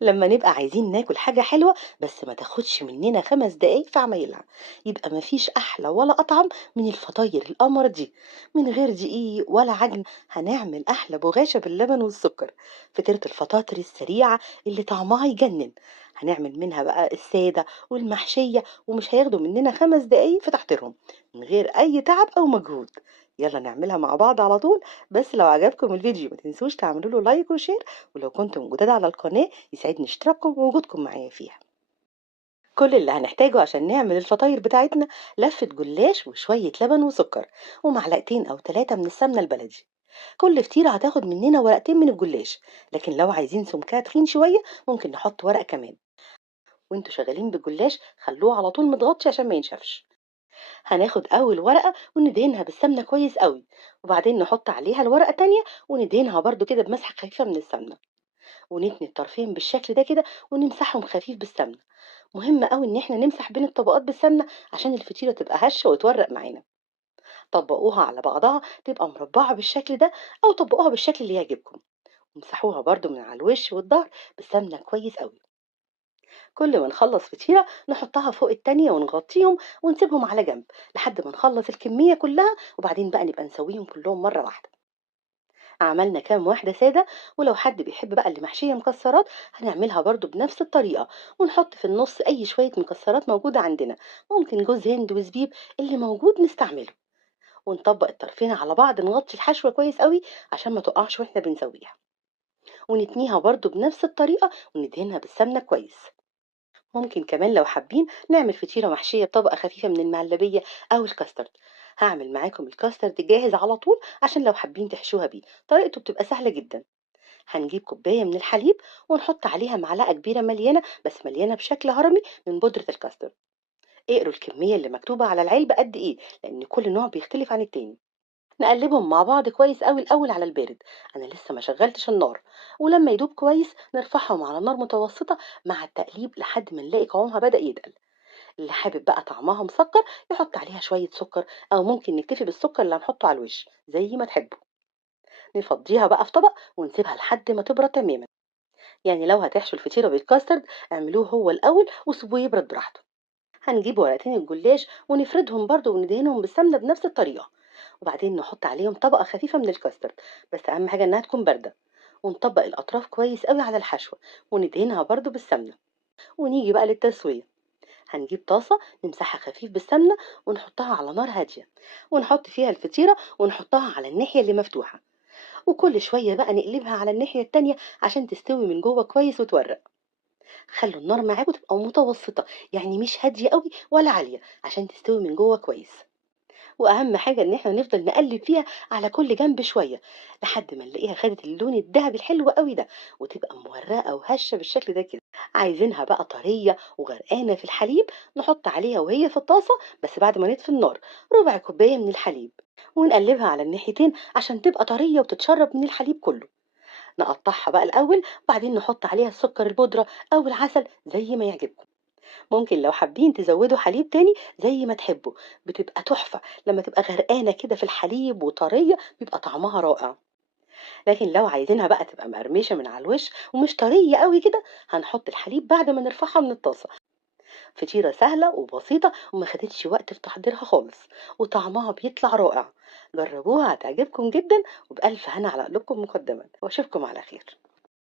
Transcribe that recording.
لما نبقى عايزين ناكل حاجة حلوة بس ما تاخدش مننا 5 دقايق في عمايلها، يبقى مفيش أحلى ولا أطعم من الفطاير القمر دي. من غير دقيق ولا عجن هنعمل أحلى بغاشة باللبن والسكر. فطيرة الفطاطر السريعة اللي طعمها يجنن. هنعمل منها بقى السادة والمحشية، ومش هياخدوا مننا 5 دقايق في تحضيرهم من غير أي تعب أو مجهود. يلا نعملها مع بعض على طول. بس لو عجبكم الفيديو ما تنسوش تعملوا له لايك وشير، ولو كنتم جداد على القناة يسعدني اشتراككم ووجودكم معايا فيها. كل اللي هنحتاجه عشان نعمل الفطاير بتاعتنا لفة جلاش وشوية لبن وسكر ومعلقتين أو 3 من السمنة البلدي. كل فطيرة هتاخد مننا ورقتين من الجلاش، لكن لو عايزين سمكها تخين شوية ممكن نحط ورقة كمان. وانتوا شغالين بالجلاش خلوه على طول متغطي عشان ما ينشفش. هناخد أول ورقة وندهنها بالسمنة كويس قوي، وبعدين نحط عليها الورقة تانية وندهنها برضو كده بمسحة خفيفة من السمنة، ونتني الطرفين بالشكل ده كده ونمسحهم خفيف بالسمنة. مهم قوي ان احنا نمسح بين الطبقات بالسمنة عشان الفطيرة تبقى هشة وتورق معانا. طبقوها على بعضها تبقى مربعة بالشكل ده، او طبقوها بالشكل اللي يعجبكم. ومسحوها برضو من على الوش والظهر بالسمنة كويس قوي. كل ما نخلص فطيرة نحطها فوق التانية ونغطيهم ونسيبهم على جنب لحد ما نخلص الكمية كلها، وبعدين بقى نبقى نسويهم كلهم مرة واحدة. عملنا كام واحدة سادة، ولو حد بيحب بقى اللي محشية مكسرات هنعملها برضو بنفس الطريقة، ونحط في النص أي شوية مكسرات موجودة عندنا، ممكن جوز هند وزبيب اللي موجود نستعمله. ونطبق الطرفين على بعض، نغطي الحشوة كويس قوي عشان ما تقعش واحنا بنسويها، ونتنيها برضو بنفس الطريقة وندهنها بالسمنة كويس. ممكن كمان لو حابين نعمل فطيرة محشية بطبقة خفيفة من المعلبية أو الكاسترد. هعمل معاكم الكاسترد جاهز على طول عشان لو حابين تحشوها بيه، طريقته بتبقى سهلة جدا. هنجيب كوباية من الحليب ونحط عليها معلقة كبيرة مليانة، بس مليانة بشكل هرمي، من بودرة الكاسترد. اقروا الكمية اللي مكتوبة على العلبة قد ايه، لأن كل نوع بيختلف عن التاني. نقلبهم مع بعض كويس قوي الأول على البارد، أنا لسه ما شغلتش النار. ولما يدوب كويس نرفعهم على نار متوسطة مع التقليب لحد ما نلاقي قوامها بدأ يتقل. اللي حابب بقى طعمها مسكر يحط عليها شوية سكر، أو ممكن نكتفي بالسكر اللي هنحطه على الوش زي ما تحبوا. نفضيها بقى في طبق ونسيبها لحد ما تبرد تماما. يعني لو هتحشوا الفطيرة بالكاسترد اعملوه هو الأول وسيبوه يبرد براحته. هنجيب ورقتين الجلاش ونفردهم برضو وندهنهم بالسمنة بنفس الطريقة، وبعدين نحط عليهم طبقة خفيفة من الكاسترد، بس أهم حاجة إنها تكون باردة. ونطبق الأطراف كويس قوي على الحشوة وندهنها برضو بالسمنة. ونيجي بقى للتسوية. هنجيب طاسة نمسحها خفيف بالسمنة ونحطها على نار هادية، ونحط فيها الفطيرة ونحطها على الناحية اللي مفتوحة، وكل شوية بقى نقلبها على الناحية التانية عشان تستوي من جوه كويس وتورق. خلوا النار معاكم تبقى متوسطة، يعني مش هادية قوي ولا عالية، عشان تستوي من جوه كويس. واهم حاجة ان احنا نفضل نقلب فيها على كل جنب شوية لحد ما نلاقيها خدت اللون الذهبي الحلو قوي ده، وتبقى مورقة وهشة بالشكل ده كده. عايزينها بقى طرية وغرقانة في الحليب، نحط عليها وهي في الطاسة، بس بعد ما نطفي النار، ربع كوباية من الحليب، ونقلبها على الناحيتين عشان تبقى طرية وتتشرب من الحليب كله. نقطعها بقى الأول، وبعدين نحط عليها السكر البودرة أو العسل زي ما يعجبكم. ممكن لو حابين تزودوا حليب تاني زي ما تحبوا، بتبقى تحفة. لما تبقى غرقانة كده في الحليب وطرية بيبقى طعمها رائع. لكن لو عايزينها بقى تبقى مقرمشة من على الوش ومش طرية قوي كده، هنحط الحليب بعد ما نرفعها من الطاسة. فطيرة سهلة وبسيطة وما خدتش وقت في تحضيرها خالص، وطعمها بيطلع رائع. جربوها هتعجبكم جدا، وبألف هنا على قلوبكم مقدما، واشوفكم على خير.